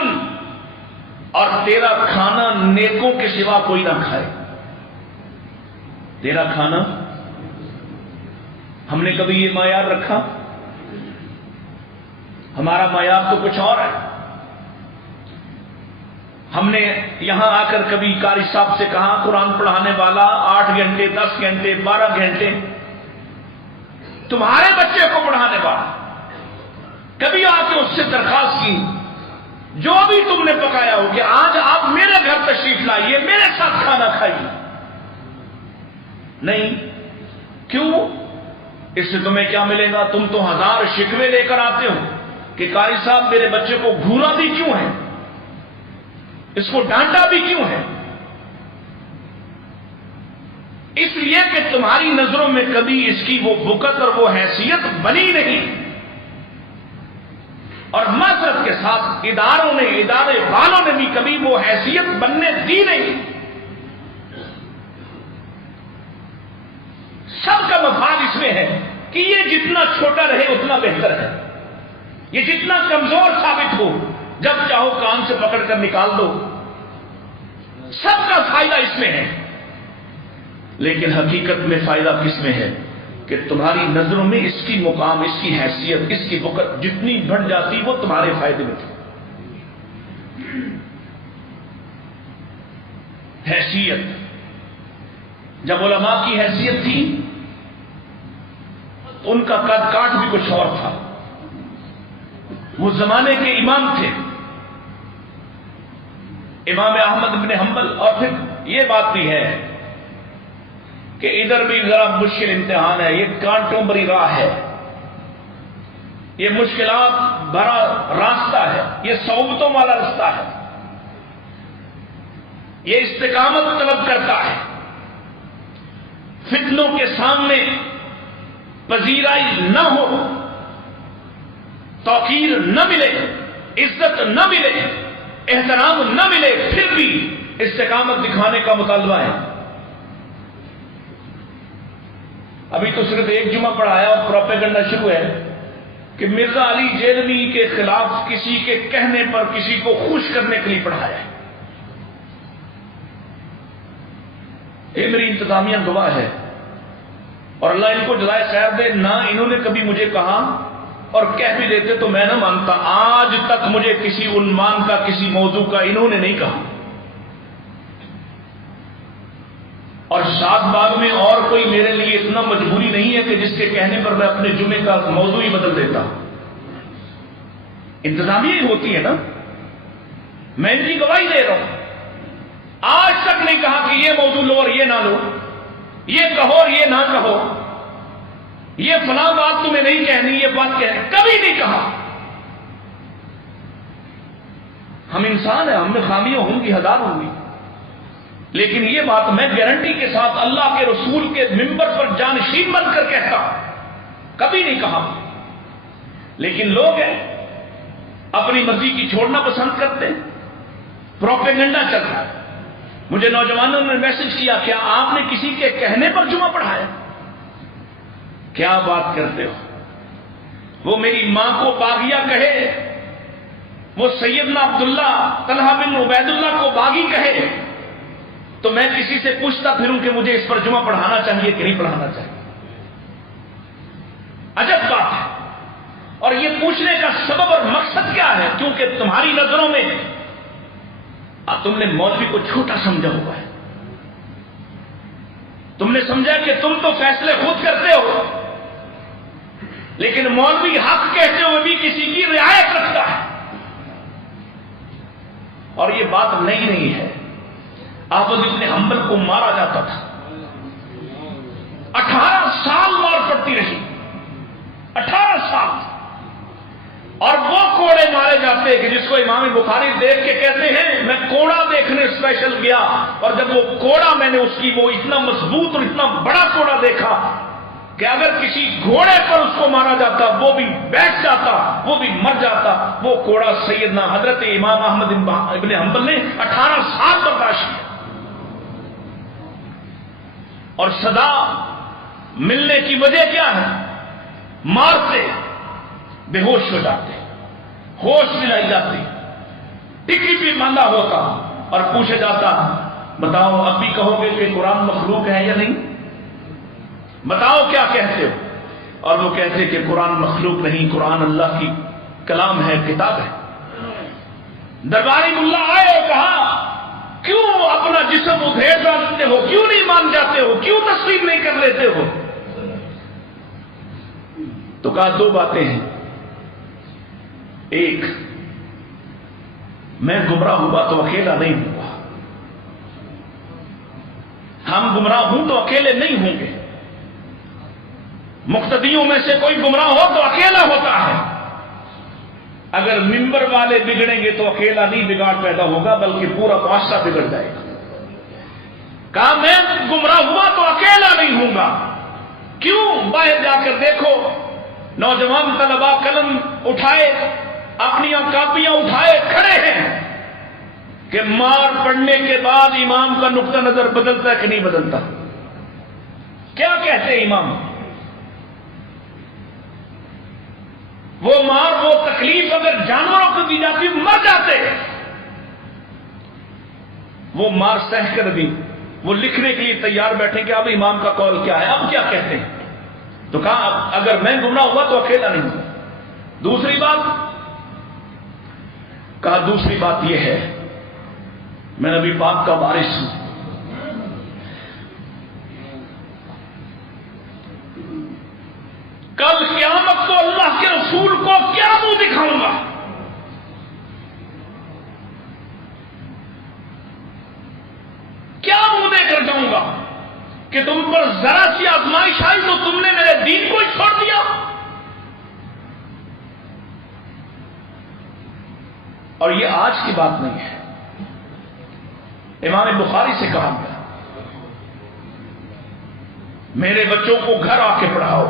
اور تیرا کھانا نیکوں کے سوا کوئی نہ کھائے۔ تیرا کھانا، ہم نے کبھی یہ معیار رکھا؟ ہمارا معیار تو کچھ اور ہے۔ ہم نے یہاں آ کر کبھی قاری صاحب سے کہا قرآن پڑھانے والا 8 گھنٹے 10 گھنٹے 12 گھنٹے تمہارے بچے کو پڑھانے والا، کبھی آ کے اس سے درخواست کی جو بھی تم نے پکایا ہو کہ آج آپ میرے گھر تشریف لائیے، میرے ساتھ کھانا کھائیے؟ نہیں۔ کیوں؟ اس سے تمہیں کیا ملے گا؟ تم تو 1000 شکوے لے کر آتے ہو کہ قاری صاحب میرے بچے کو گھورا بھی کیوں ہے، اس کو ڈانٹا بھی کیوں ہے؟ اس لیے کہ تمہاری نظروں میں کبھی اس کی وہ وقت اور وہ حیثیت بنی نہیں، اور معذرت کے ساتھ ادارے والوں نے بھی کبھی وہ حیثیت بننے دی نہیں۔ سب کا مفاد اس میں ہے کہ یہ جتنا چھوٹا رہے اتنا بہتر ہے، یہ جتنا کمزور ثابت ہو جب چاہو کان سے پکڑ کر نکال دو، سب کا فائدہ اس میں ہے۔ لیکن حقیقت میں فائدہ کس میں ہے کہ تمہاری نظروں میں اس کی مقام، اس کی حیثیت، اس کی وقت جتنی بڑھ جاتی وہ تمہارے فائدے میں تھی۔ حیثیت، جب علماء کی حیثیت تھی ان کا قد کاٹ بھی کچھ اور تھا، وہ زمانے کے امام تھے، امام احمد بن حنبل۔ اور پھر یہ بات بھی ہے کہ ادھر بھی ذرا مشکل امتحان ہے، یہ کانٹوں بھری راہ ہے، یہ مشکلات بھرا راستہ ہے، یہ صعوبتوں والا راستہ ہے، یہ استقامت طلب کرتا ہے۔ فتنوں کے سامنے پذیرائی نہ ہو، توقیر نہ ملے، عزت نہ ملے، احترام نہ ملے، پھر بھی استقامت دکھانے کا مطالبہ ہے۔ ابھی تو صرف ایک جمعہ پڑھایا اور پروپیگنڈا شروع ہے کہ مرزا علی جیلوی کے خلاف کسی کے کہنے پر کسی کو خوش کرنے کے لیے پڑھایا ہے۔ یہ میری انتظامیہ گواہ ہے، اور اللہ ان کو جزائے خیر دے، نہ انہوں نے کبھی مجھے کہا، اور کہہ بھی دیتے تو میں نہ مانتا، آج تک مجھے کسی عنوان کا، کسی موضوع کا انہوں نے نہیں کہا۔ اور شاد باغ میں اور کوئی میرے لیے اتنا مجبوری نہیں ہے کہ جس کے کہنے پر میں اپنے جمعے کا موضوع ہی بدل دیتا۔ انتظامیہ ہی ہوتی ہے نا۔ میں ان کی گواہی دے رہا ہوں، آج تک نہیں کہا کہ یہ موضوع لو اور یہ نہ لو، یہ کہو اور یہ نہ کہو، یہ فلاں بات تمہیں نہیں کہنی، یہ بات کہنی، کبھی نہیں کہا۔ ہم انسان ہیں، ہم میں خامیاں ہوں گی، ہزار ہوں گی، لیکن یہ بات میں گارنٹی کے ساتھ اللہ کے رسول کے منبر پر جانشین بن کر کہتا، کبھی نہیں کہا۔ لیکن لوگ ہیں اپنی مرضی کی چھوڑنا پسند کرتے ہیں، پروپیگنڈا چل رہا ہے۔ مجھے نوجوانوں نے میسج کیا، کیا آپ نے کسی کے کہنے پر جمعہ پڑھایا؟ کیا بات کرتے ہو؟ وہ میری ماں کو باغیہ کہے، وہ سیدنا عبداللہ طلحہ بن عبید اللہ کو باغی کہے، تو میں کسی سے پوچھتا پھروں کہ مجھے اس پر جمعہ پڑھانا چاہیے کہ نہیں پڑھانا چاہیے؟ عجب بات ہے۔ اور یہ پوچھنے کا سبب اور مقصد کیا ہے؟ کیونکہ تمہاری نظروں میں تم نے مولوی کو چھوٹا سمجھا ہوا ہے، تم نے سمجھا کہ تم تو فیصلے خود کرتے ہو، لیکن مولوی حق کہتے ہوئے بھی کسی کی رعایت رکھتا ہے۔ اور یہ بات نئی نہیں ہے، احمد ابن حنبل کو مارا جاتا تھا، 18 سال مار پڑتی رہی، 18 سال، اور وہ کوڑے مارے جاتے کہ جس کو امام بخاری دیکھ کے کہتے ہیں میں کوڑا دیکھنے اسپیشل گیا، اور جب وہ کوڑا میں نے اس کی وہ اتنا مضبوط اور اتنا بڑا کوڑا دیکھا کہ اگر کسی گھوڑے پر اس کو مارا جاتا وہ بھی بیٹھ جاتا، وہ بھی مر جاتا۔ وہ کوڑا سیدنا حضرت امام احمد ابن حنبل نے 18 سال برداشت کیا، اور صدا ملنے کی وجہ کیا ہے؟ مارتے بے ہوش ہو جاتے، ہوش دلائی جاتی، ٹکی بھی باندھا ہوتا، اور پوچھا جاتا بتاؤ اب بھی کہو گے کہ قرآن مخلوق ہے یا نہیں؟ بتاؤ کیا کہتے ہو؟ اور وہ کہتے کہ قرآن مخلوق نہیں، قرآن اللہ کی کلام ہے، کتاب ہے۔ درباری ملا آئے اور کہا کیوں اپنا جسم ادھیڑ ڈالتے ہو، کیوں نہیں مان جاتے ہو، کیوں تسلیم نہیں کر لیتے ہو؟ تو کہا دو باتیں ہیں، ایک میں گمراہ ہوا تو اکیلا نہیں ہوا، ہم گمراہ ہوں تو اکیلے نہیں ہوں گے، مقتدیوں میں سے کوئی گمراہ ہو تو اکیلا ہوتا ہے، اگر منبر والے بگڑیں گے تو اکیلا نہیں بگاڑ پیدا ہوگا بلکہ پورا معاشرہ بگڑ جائے گا۔ کہا میں گمراہ ہوا تو اکیلا نہیں ہوں گا، کیوں؟ باہر جا کر دیکھو، نوجوان طلباء قلم اٹھائے، اپنی کاپیاں اٹھائے کھڑے ہیں کہ مار پڑنے کے بعد امام کا نقطہ نظر بدلتا ہے کہ نہیں بدلتا؟ کیا کہتے ہیں امام؟ وہ مار، وہ تکلیف اگر جانوروں کو دی جاتی مر جاتے، وہ مار سہ کر بھی وہ لکھنے کے لیے تیار بیٹھے کہ اب امام کا قول کیا ہے، اب کیا کہتے ہیں؟ تو کہا اگر میں گمراہ ہوا تو اکیلا نہیں ہوں۔ دوسری بات کہا دوسری بات یہ ہے میں نبی پاک کا وارث ہوں، کل قیامت کو اللہ کے رسول کو کیا منہ دکھاؤں گا؟ کیا منہ دے کر جاؤں گا کہ تم پر ذرا سی آزمائش آئی تو تم نے میرے دین کو ہی چھوڑ دیا؟ اور یہ آج کی بات نہیں ہے، امام بخاری سے کہا گیا میرے بچوں کو گھر آ کے پڑھاؤ،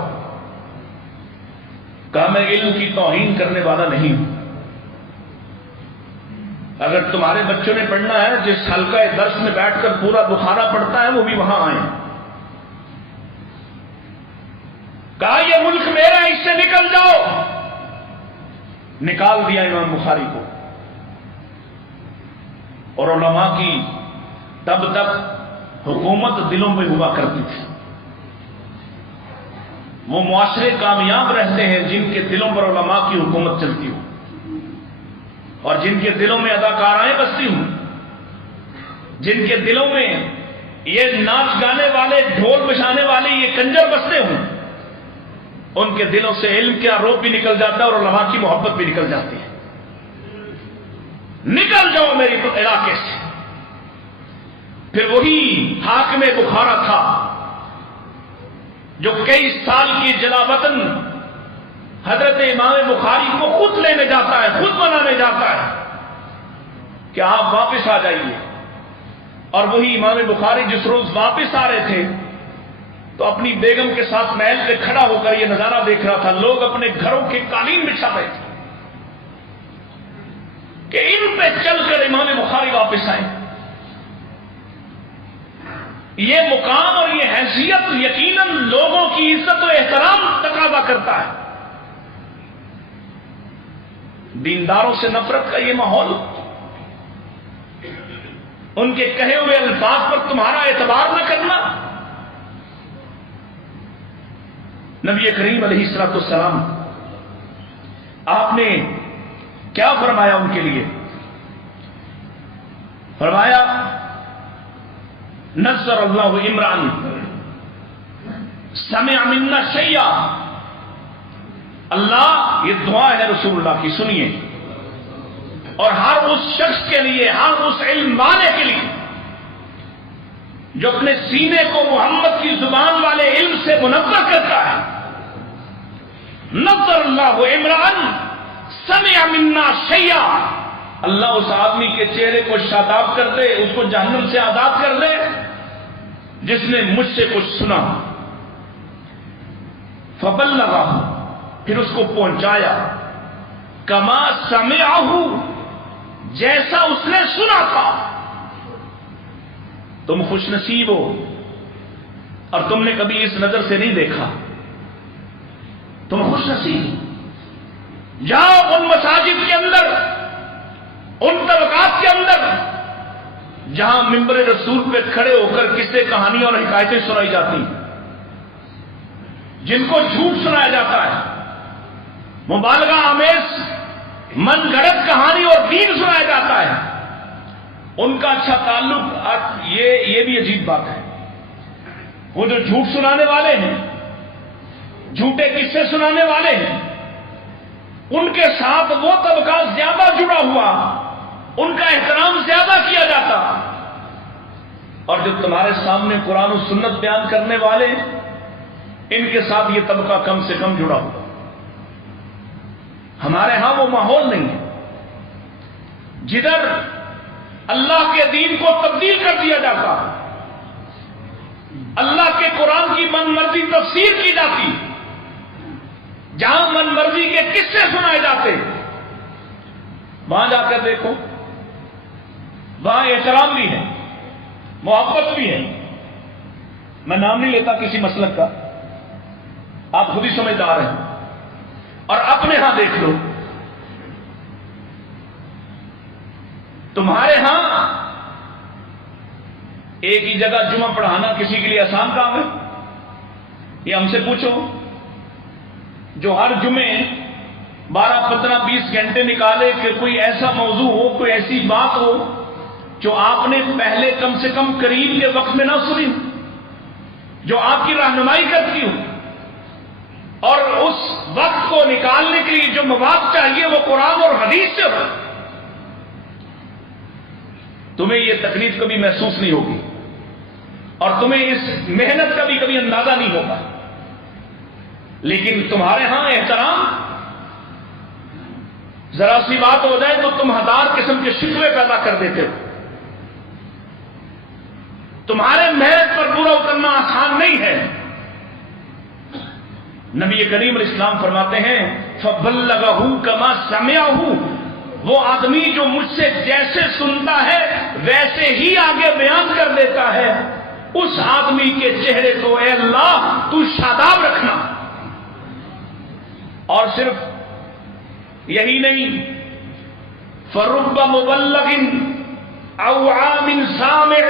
کہا میں علم کی توہین کرنے والا نہیں ہوں، اگر تمہارے بچوں نے پڑھنا ہے جس حلقہ درس میں بیٹھ کر پورا بخارا پڑھتا ہے وہ بھی وہاں آئیں۔ کہا یہ ملک میرا ہے، اس سے نکل جاؤ، نکال دیا امام بخاری کو۔ اور علماء کی تب تک حکومت دلوں میں ہوا کرتی تھی، وہ معاشرے کامیاب رہتے ہیں جن کے دلوں پر علماء کی حکومت چلتی ہو، اور جن کے دلوں میں اداکارائیں بستی ہوں، جن کے دلوں میں یہ ناچ گانے والے، ڈھول بجانے والے یہ کنجر بستے ہوں، ان کے دلوں سے علم کا روپ بھی نکل جاتا ہے اور علماء کی محبت بھی نکل جاتی ہے۔ نکل جاؤ میری علاقے سے۔ پھر وہی حاکم بخارا تھا جو کئی سال کی جلا وطن حضرت امام بخاری کو خود لینے جاتا ہے، خود بنانے جاتا ہے کہ آپ واپس آ جائیے۔ اور وہی امام بخاری جس روز واپس آ رہے تھے تو اپنی بیگم کے ساتھ محل پہ کھڑا ہو کر یہ نظارہ دیکھ رہا تھا، لوگ اپنے گھروں کے قالین بچھا رہے تھے کہ ان پہ چل کر امام بخاری واپس آئیں۔ یہ مقام اور یہ حیثیت یقیناً لوگوں کی عزت و احترام تقاضا کرتا ہے۔ دینداروں سے نفرت کا یہ ماحول، ان کے کہے ہوئے الفاظ پر تمہارا اعتبار نہ کرنا۔ نبی کریم علیہ الصلوۃ والسلام آپ نے کیا فرمایا ان کے لیے؟ فرمایا نصر اللہ عمران سمع منا شیئا۔ اللہ، یہ دعا ہے رسول اللہ کی، سنیے، اور ہر اس شخص کے لیے، ہر اس علم والے کے لیے جو اپنے سینے کو محمد کی زبان والے علم سے منور کرتا ہے، نصر اللہ عمران سمع منا شیئا، اللہ اس آدمی کے چہرے کو شاداب کر دے، اس کو جہنم سے آزاد کر دے جس نے مجھ سے کچھ سنا۔ فبلغہ، پھر اس کو پہنچایا، کما سمعہ، جیسا اس نے سنا تھا۔ تم خوش نصیب ہو، اور تم نے کبھی اس نظر سے نہیں دیکھا، تم خوش نصیب۔ جاؤ ان مساجد کے اندر، ان طبقات کے اندر جہاں ممبر رسول پہ کھڑے ہو کر قصے کہانیاں اور حکایتیں سنائی جاتی ہیں، جن کو جھوٹ سنایا جاتا ہے، مبالغہ آمیز من گھڑت کہانی اور دین سنایا جاتا ہے، ان کا اچھا تعلق۔ یہ بھی عجیب بات ہے، وہ جو جھوٹ سنانے والے ہیں، جھوٹے قصے سنانے والے ہیں، ان کے ساتھ وہ طبقہ زیادہ جڑا ہوا، ان کا احترام زیادہ کیا جاتا، اور جو تمہارے سامنے قرآن و سنت بیان کرنے والے، ان کے ساتھ یہ طبقہ کم سے کم جڑا ہوا۔ ہمارے ہاں وہ ماحول نہیں ہے جدھر اللہ کے دین کو تبدیل کر دیا جاتا، اللہ کے قرآن کی من مرضی تفسیر کی جاتی، جہاں من مرضی کے قصے سنائے جاتے، وہاں جا کر دیکھو، وہاں احترام بھی ہے، محبت بھی ہے۔ میں نام نہیں لیتا کسی مسلک کا، آپ خود ہی سمجھدار ہیں، اور اپنے ہاں دیکھ لو، تمہارے ہاں ایک ہی جگہ جمعہ پڑھانا کسی کے لیے آسان کام ہے؟ یہ ہم سے پوچھو، جو ہر جمعے 12, 15, 20 گھنٹے نکالے کہ کوئی ایسا موضوع ہو، کوئی ایسی بات ہو جو آپ نے پہلے کم سے کم قریب کے وقت میں نہ سنی، جو آپ کی رہنمائی کرتی ہو، اور اس وقت کو نکالنے کے لیے جو مواد چاہیے وہ قرآن اور حدیث سے ہو، تمہیں یہ تکلیف کبھی محسوس نہیں ہوگی، اور تمہیں اس محنت کا بھی کبھی اندازہ نہیں ہوگا۔ لیکن تمہارے ہاں احترام، ذرا سی بات ہو جائے تو تم ہزار قسم کے شکوے پیدا کر دیتے ہو۔ تمہارے محنت پر پورا اترنا آسان نہیں ہے۔ نبی کریم علیہ السلام فرماتے ہیں فَبَلَّغَهُ كَمَا سَمِعَهُ، وہ آدمی جو مجھ سے جیسے سنتا ہے ویسے ہی آگے بیان کر دیتا ہے، اس آدمی کے چہرے کو اے اللہ تو شاداب رکھنا۔ اور صرف یہی نہیں، فَرُبَّ مُبَلَّغٍ أَوْ عَامٍ سَامِعٍ،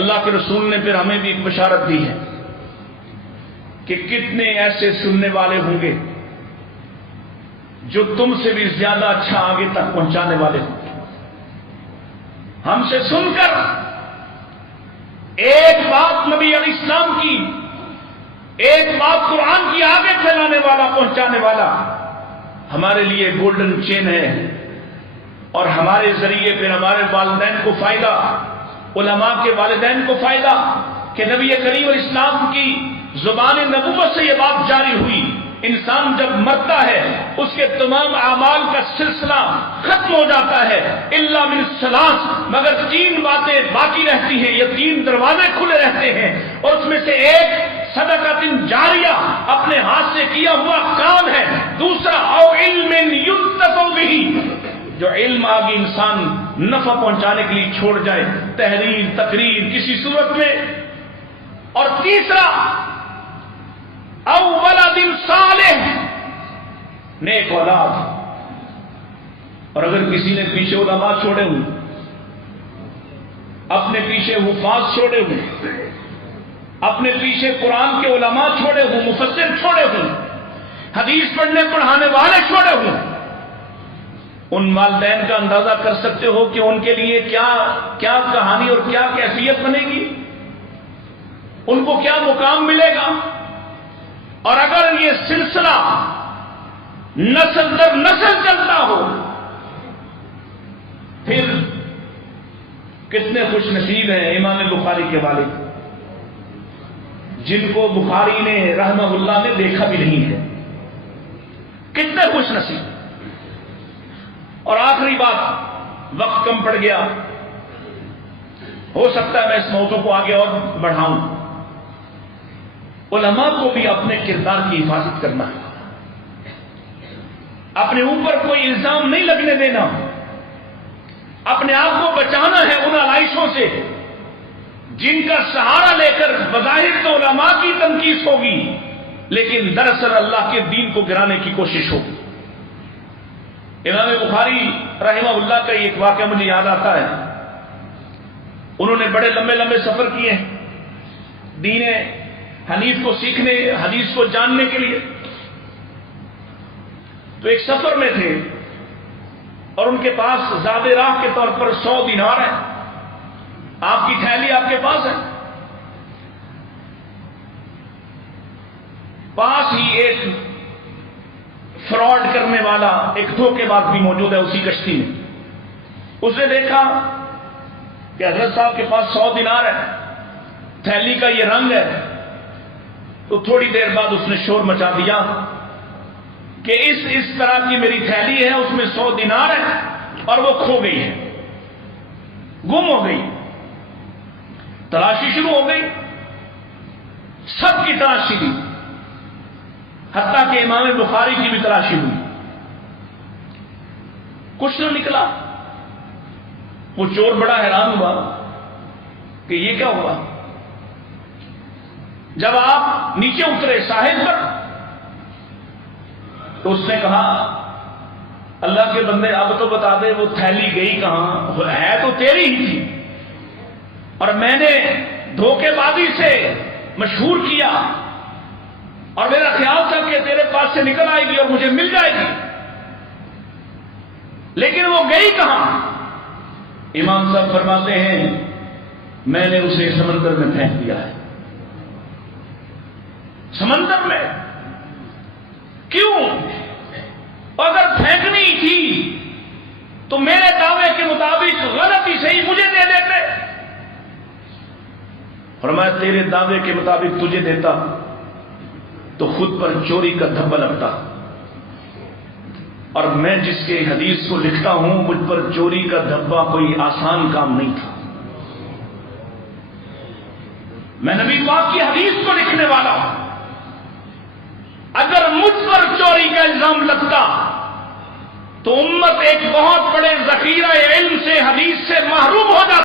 اللہ کے رسول نے پھر ہمیں بھی ایک بشارت دی ہے کہ کتنے ایسے سننے والے ہوں گے جو تم سے بھی زیادہ اچھا آگے تک پہنچانے والے ہوں گے۔ ہم سے سن کر ایک بات نبی علیہ السلام کی، ایک بات قرآن کی آگے پھیلانے والا، پہنچانے والا، ہمارے لیے گولڈن چین ہے، اور ہمارے ذریعے پھر ہمارے والدین کو فائدہ، علماء کے والدین کو فائدہ کہ نبی کریم علیہ السلام کی زبان نبوت سے یہ بات جاری ہوئی، انسان جب مرتا ہے اس کے تمام اعمال کا سلسلہ ختم ہو جاتا ہے الا من الثلاث، مگر 3 باتیں باقی رہتی ہیں، یہ 3 دروازے کھلے رہتے ہیں، اور اس میں سے ایک صدقۃ جاریہ، اپنے ہاتھ سے کیا ہوا کام ہے، دوسرا او علم ينتفع به، جو علم آگے انسان نفع پہنچانے کے لیے چھوڑ جائے، تحریر تقریر کسی صورت میں، اور تیسرا او ولد صالح، نیک اولاد۔ اور اگر کسی نے پیچھے علماء چھوڑے ہوں، اپنے پیچھے حفاظ چھوڑے ہوں، اپنے پیچھے قرآن کے علماء چھوڑے ہوں، مفسر چھوڑے ہوں، حدیث پڑھنے پڑھانے والے چھوڑے ہوں، ان والدین کا اندازہ کر سکتے ہو کہ ان کے لیے کیا کیا کہانی اور کیا کیفیت بنے گی، ان کو کیا مقام ملے گا۔ اور اگر یہ سلسلہ نسل در نسل چلتا ہو، پھر کتنے خوش نصیب ہیں امام بخاری کے والد، جن کو بخاری نے رحمہ اللہ نے دیکھا بھی نہیں ہے، کتنے خوش نصیب۔ اور آخری بات، وقت کم پڑ گیا، ہو سکتا ہے میں اس موضوع کو آگے اور بڑھاؤں، علماء کو بھی اپنے کردار کی حفاظت کرنا ہے، اپنے اوپر کوئی الزام نہیں لگنے دینا، اپنے آپ کو بچانا ہے ان علائشوں سے جن کا سہارا لے کر بظاہر تو علماء کی تنقید ہوگی، لیکن دراصل اللہ کے دین کو گرانے کی کوشش ہوگی۔ امام بخاری رحمہ اللہ کا ایک واقعہ مجھے یاد آتا ہے، انہوں نے بڑے لمبے لمبے سفر کیے ہیں دین حنیف کو سیکھنے، حدیث کو جاننے کے لیے۔ تو ایک سفر میں تھے اور ان کے پاس زاد راہ کے طور پر 100 دینار ہے، آپ کی تھیلی آپ کے پاس ہے، پاس ہی ایک فراڈ کرنے والا، ایک دھوکے باز بھی موجود ہے اسی کشتی میں۔ اس نے دیکھا کہ حضرت صاحب کے پاس 100 دینار ہے، تھیلی کا یہ رنگ ہے، تو تھوڑی دیر بعد اس نے شور مچا دیا کہ اس طرح کی میری تھیلی ہے، اس میں 100 دینار ہے اور وہ کھو گئی ہے، گم ہو گئی۔ تلاشی شروع ہو گئی، سب کی تلاشی دی، حتیٰ کہ امام بخاری کی بھی تلاشی ہوئی، کچھ نہ نکلا۔ وہ چور بڑا حیران ہوا کہ یہ کیا ہوا۔ جب آپ نیچے اترے ساحل پر تو اس نے کہا اللہ کے بندے اب تو بتا دے وہ تھیلی گئی کہاں، ہے تو تیری ہی تھی، اور میں نے دھوکے بازی سے مشہور کیا اور میرا خیال تھا کہ تیرے پاس سے نکل آئے گی اور مجھے مل جائے گی، لیکن وہ گئی کہاں۔ امام صاحب فرماتے ہیں میں نے اسے سمندر میں پھینک دیا ہے۔ سمندر میں کیوں؟ اگر پھینکنی تھی تو میرے دعوے کے مطابق غلطی سے ہی مجھے دے دیتے، اور میں تیرے دعوے کے مطابق تجھے دیتا تو خود پر چوری کا دھبا لگتا، اور میں جس کے حدیث کو لکھتا ہوں مجھ پر چوری کا دھبا کوئی آسان کام نہیں تھا، میں نبی پاک کی حدیث کو لکھنے والا ہوں۔ اگر مجھ پر چوری کا الزام لگتا تو امت ایک بہت بڑے ذخیرہ علم سے، حدیث سے محروم ہو جاتی۔